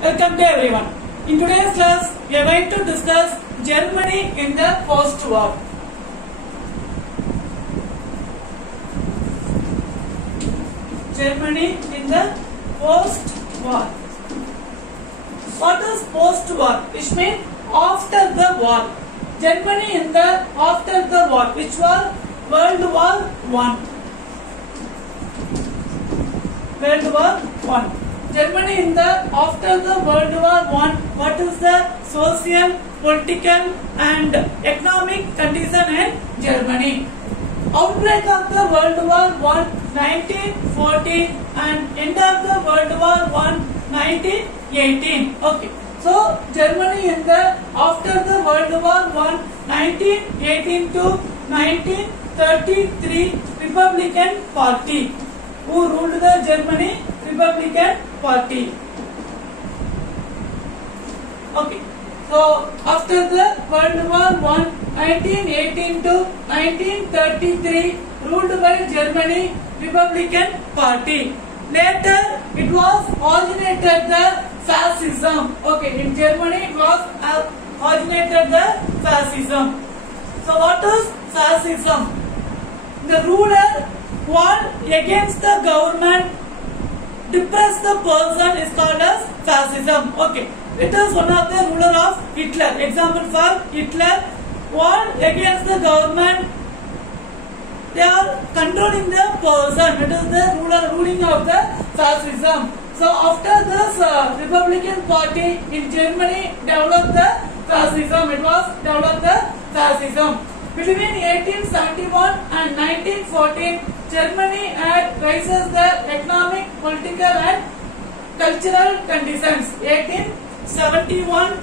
Welcome to everyone. In today's class, we are going to discuss Germany in the post-war. Germany in the post-war. What is post-war? Which means after the war. Germany in the after the war, which was World War I. World War I. Germany in the after the World War I, what is the social, political and economic condition in Germany? Outbreak of the World War I 1914 and end of the World War I 1918. Okay. So Germany in the after the World War I 1918 to 1933 Republican Party. Who ruled the Germany? Republican Party. Okay. So after the World War I 1918 to 1933 ruled by Germany Republican Party. Later it was originated the fascism. Okay, in Germany it was originated the fascism. So what is fascism? The ruler war against the government, depress the person is called as fascism. Okay, it is one of the ruler of Hitler. Example for Hitler, war against the government. They are controlling the person. It is the ruling of the fascism. So after this Republican Party in Germany developed the fascism. It was developed the fascism. Between 1871 and 1914, Germany had rises the economic, political and cultural conditions. 1871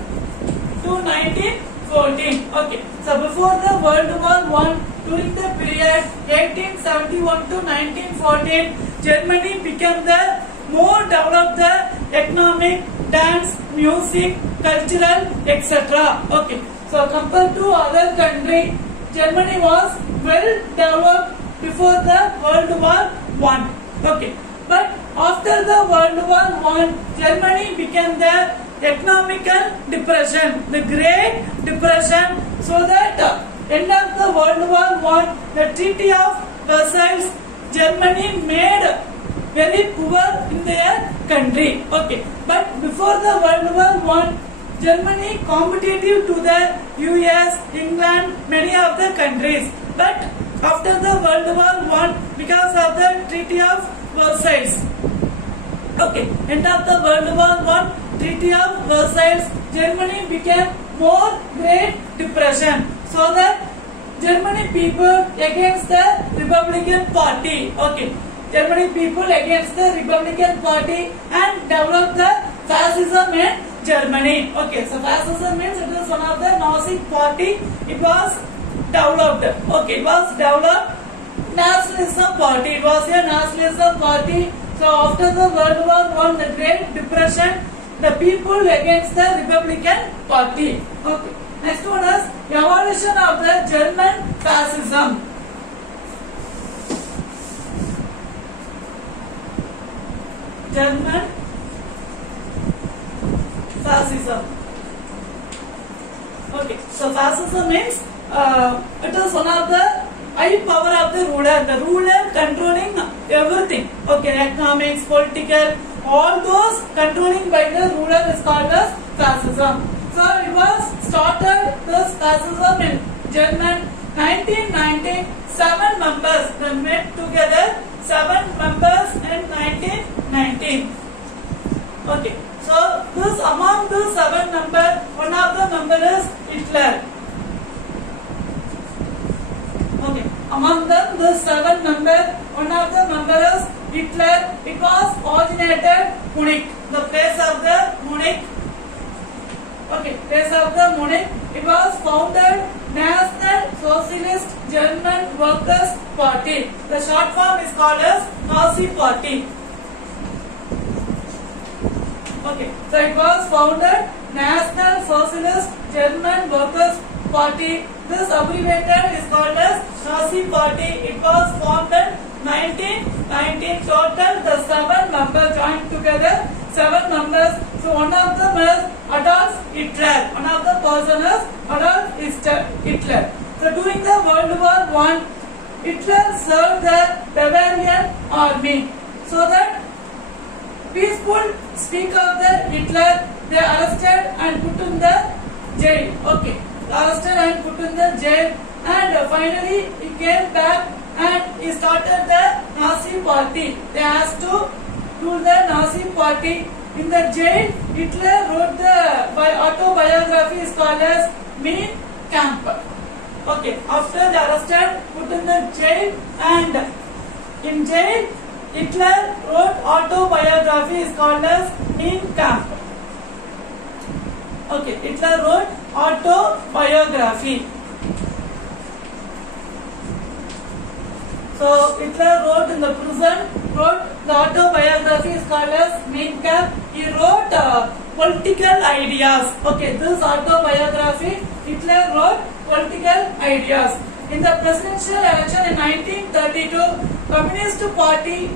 to 1914. Okay. So before the World War I, during the period 1871 to 1914, Germany became the more developed the economic, dance, music, cultural, etc. Okay. So compared to other country, Germany was well developed before the World War I. Okay. But after the World War I, Germany became the economical depression, the Great Depression. So that end of the World War I, the Treaty of Versailles, Germany made very poor in their country. Okay. But before the World War I, Germany competitive to the US, England, many of the countries. But after the World War I, because of the Treaty of Versailles, okay, end of the World War I, Treaty of Versailles, Germany became more Great Depression. So that Germany people against the Republican Party. Okay, Germany people against the Republican Party and developed the fascism in Germany. Okay, so fascism means it is one of the Nazi party. It was developed. Okay, it was developed nationalism party. It was a nationalism party. So after the World War I, the Great Depression, the people against the Republican Party. Okay. Next one is evolution of the German fascism. German fascism. Okay, so fascism means it is one of the high power of the ruler controlling everything. Okay, economics, political, all those controlling by the ruler is called as fascism. So it was started this fascism in Germany 1919. 7 members they met together. 7 members in 1919. Okay. So this among the 7 members, one of the member is Hitler. Okay. Among them, the 7 members, one of the members is Hitler. It was originated Munich, the place of the Munich. Okay, place of the Munich. It was founded National Socialist German Workers Party. The short form is called as Nazi Party. Okay, so it was founded National Socialist German Workers Party. This abbreviated is called as Nazi Party. It was formed in 1919. Total the 7 members joined together. 7 members So one of them is Adolf Hitler. One of the person is Adolf Hitler. So during the World War I, Hitler served the Bavarian army. So that peaceful speak of the Hitler, they arrested and put in the jail. Okay, arrested and put in the jail, and finally he came back and he started the Nazi party. They asked to do the Nazi party. In the jail, Hitler wrote the autobiography is called as Mein Kampf. Okay, after the arrested, put in the jail, and in jail, Hitler wrote autobiography is called as Mein Kampf. Okay, Hitler wrote autobiography. So Hitler wrote in the prison, wrote the autobiography is called as Mein Kampf. He wrote political ideas. Okay, this autobiography, Hitler wrote political ideas. In the presidential election in 1932, Communist Party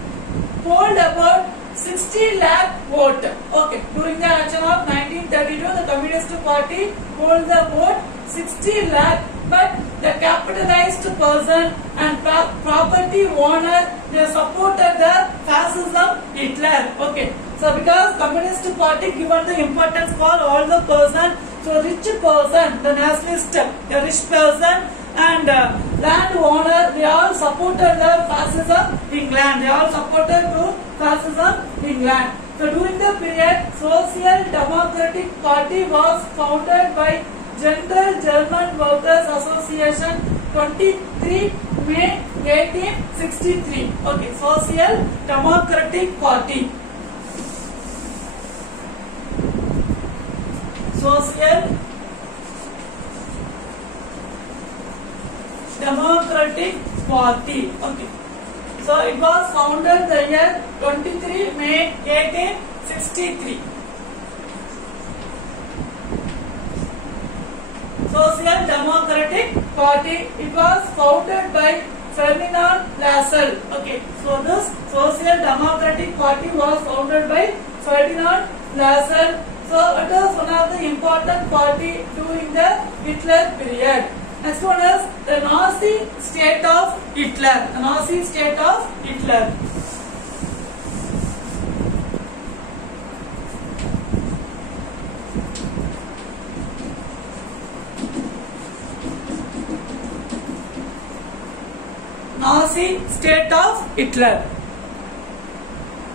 polled about 60 lakh vote. Okay, during the election of 1932, the Communist Party polled the vote 60 lakh, but the capitalized person and property owner, they supported the fascism Hitler. Okay, so because Communist Party given the importance for all the person, so rich person, the nationalist, the rich person and land owner, they all supported the fascism England. They all supported to fascism England. So during the period, Social Democratic Party was founded by General German Workers Association 23 May 1863. Okay, Social Democratic Party. Social Democratic Party. Okay. So it was founded the year 23 May 1863. Social Democratic Party. It was founded by Ferdinand Lassalle. Okay. So this Social Democratic Party was founded by Ferdinand Lassalle. So it was one of the important party during the Hitler period. Next one is the Nazi state of Hitler. The Nazi state of Hitler. Nazi state of Hitler.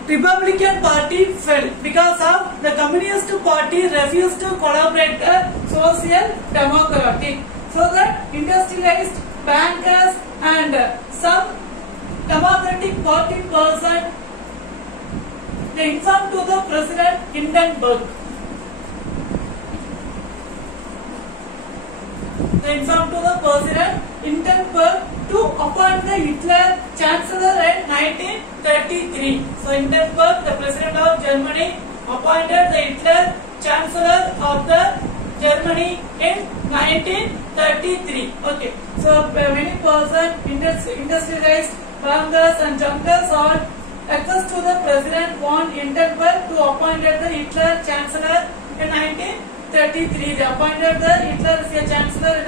Republican Party fell because of the Communist Party refused to collaborate the Social Democratic. So that industrialized bankers and some Democratic Party person, they informed to the President Hindenburg. They informed to the President Hindenburg to appoint the Hitler Chancellor in 1933. So Hindenburg, the President of Germany, appointed the Hitler Chancellor of the Germany in 1933. Okay. So many persons, industrialized bankers and junkers all access to the President von Hindenburg to appointed the Hitler Chancellor in 1933. They appointed the Hitler Chancellor in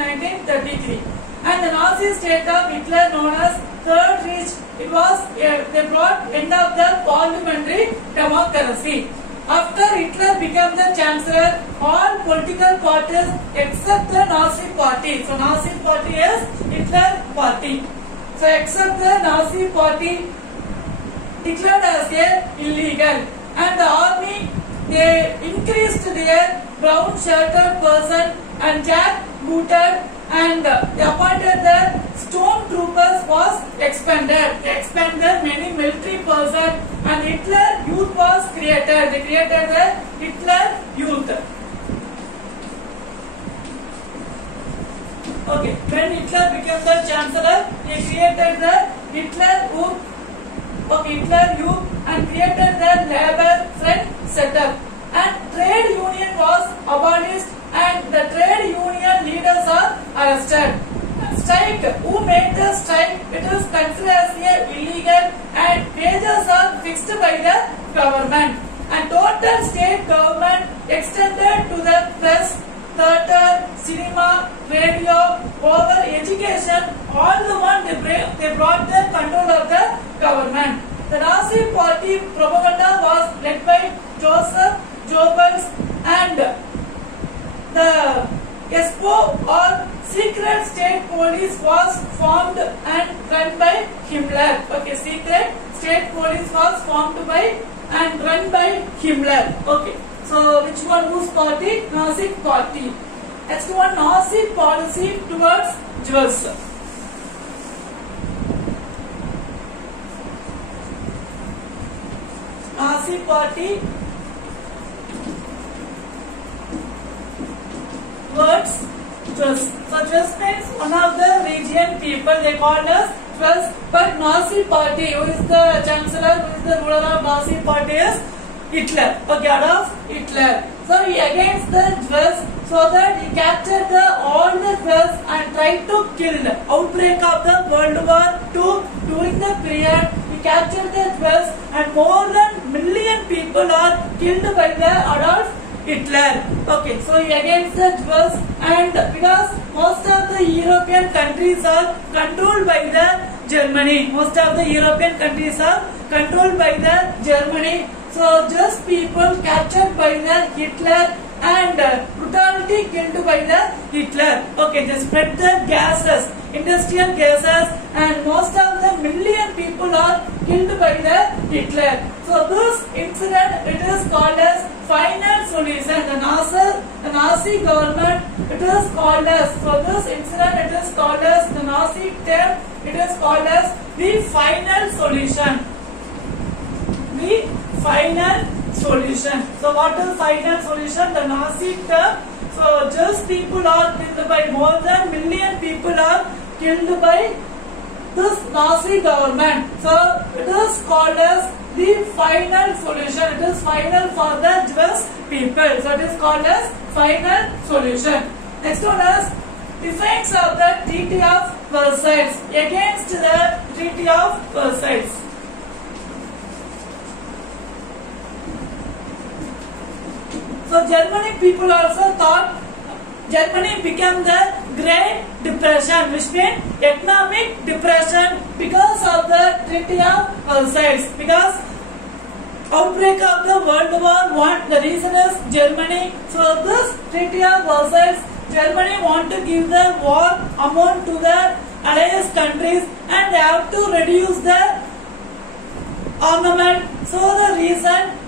1933. And the Nazi state of Hitler, known as Third Reich, it was they brought end of the parliamentary democracy. After Hitler became the Chancellor, all political parties except the Nazi Party. So Nazi Party is Hitler Party. So except the Nazi Party declared as illegal, and the army, they increased their brown shirted person and jack-booted, and they appointed the stormtroopers was expanded. They expanded many military person, and Hitler Youth was created. They created the Hitler Youth. Okay, when Hitler became the Chancellor, he created the Hitler Youth. Okay, Hitler Youth, and created the Labor Front setup. And trade union was abolished, and the trade union leaders are arrested. Strike, who made the strike, it is considered as illegal, and wages are fixed by the government. And total state government they brought the control of the government. The Nazi party propaganda was led by Joseph Goebbels, and the Gestapo or secret state police was formed and run by Himmler. Okay, secret state police was formed by and run by Himmler. Okay, so which one? Whose party? Nazi party. Next one, Nazi policy towards Jews. Nazi party towards Jews. So Jews means one of the region people, they called us Jews. But Nazi party, who is the chancellor, who is the ruler of Nazi party is Hitler. Okay, Adolf Hitler. So he against the Jews, so that he captured all the Jews and tried to kill. Outbreak of the World War II, during the period, he captured the Jews and more than million people are killed by the Adolf Hitler. Okay, so he against the Jews, and because most of the European countries are controlled by the Germany. Most of the European countries are controlled by the Germany. So just people captured by the Hitler and brutality killed by the Hitler. Okay, they spread the gases, industrial gases, and most of the million people are killed by the Hitler. So this incident, it is called as final solution. The Nazi government, it is called as, so this incident, it is called as the Nazi term, it is called as the final solution. The final solution. So what is final solution? The Nazi term. So just people are killed by, more than million people are killed by this Nazi government. So it is called as the final solution. It is final for the Jewish people. So it is called as final solution. Next one is defense of the Treaty of Versailles. Against the Treaty of Versailles. So Germany people also thought Germany became the Great Depression, which means economic depression because of the Treaty of Versailles. Because outbreak of the World War I, the reason is Germany. So this Treaty of Versailles, Germany want to give the war amount to the allied countries, and they have to reduce the armament. So the reason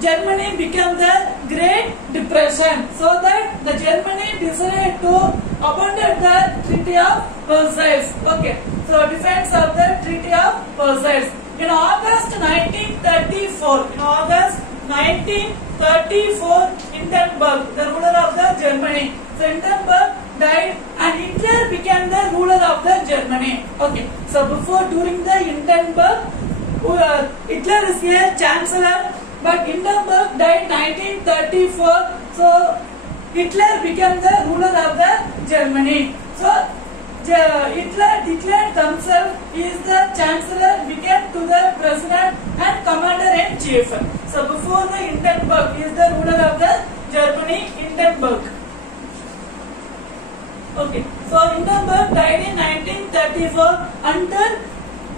Germany became the Great Depression, so that the Germany decided to abandon the Treaty of Versailles. Okay, so defense of the Treaty of Versailles. In August 1934, Hindenburg, the ruler of the Germany. So Hindenburg died and Hitler became the ruler of the Germany. Okay, so during the Hindenburg, Hitler is a chancellor. But Hindenburg died 1934, so Hitler became the ruler of the Germany. So Hitler declared himself is the chancellor, became to the president and commander-in-chief. So before the Hindenburg is the ruler of the Germany, Hindenburg. Okay, so Hindenburg died in 1934 until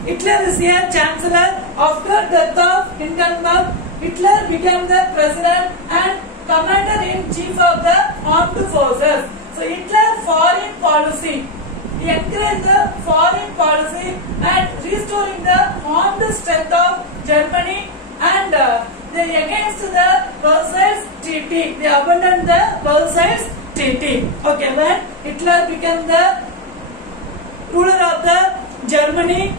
Hitler is a chancellor. After death of Hindenburg, Hitler became the president and commander-in-chief of the armed forces. So Hitler's foreign policy, he encouraged the foreign policy and restoring the armed strength of Germany, and they against the Versailles Treaty. They abandoned the Versailles Treaty. Okay, when Hitler became the ruler of the Germany,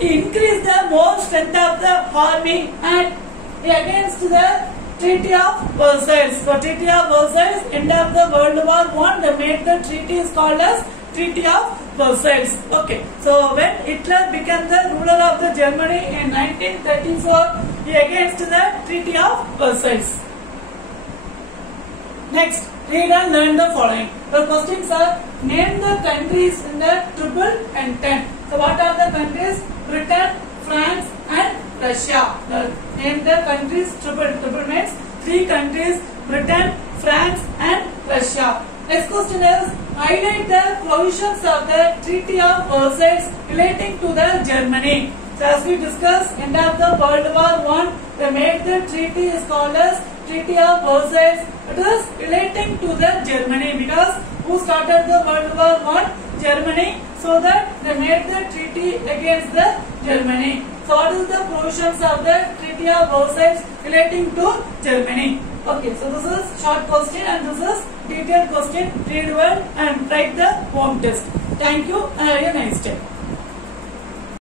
he increased the more strength of the army and against the Treaty of Versailles. So Treaty of Versailles, end of the World War I, they made the treaty is called as Treaty of Versailles. Okay, so when Hitler became the ruler of the Germany in 1934, he against the Treaty of Versailles. Next, read and learn the following. The questions are, name the countries in the triple entente. So what are the countries? Britain, France and Russia. Name the countries. Triple means three countries: Britain, France and Russia. Next question is, highlight the provisions of the Treaty of Versailles relating to the Germany. So as we discussed, end of the World War I, they made the treaty is called as Treaty of Versailles. It is relating to the Germany because who started the World War I? Germany. So that they made the treaty against the Germany. So what is the provisions of the Treaty of Versailles relating to Germany? Okay, so this is short question and this is detailed question. Read well and write the home test. Thank you and have a nice day.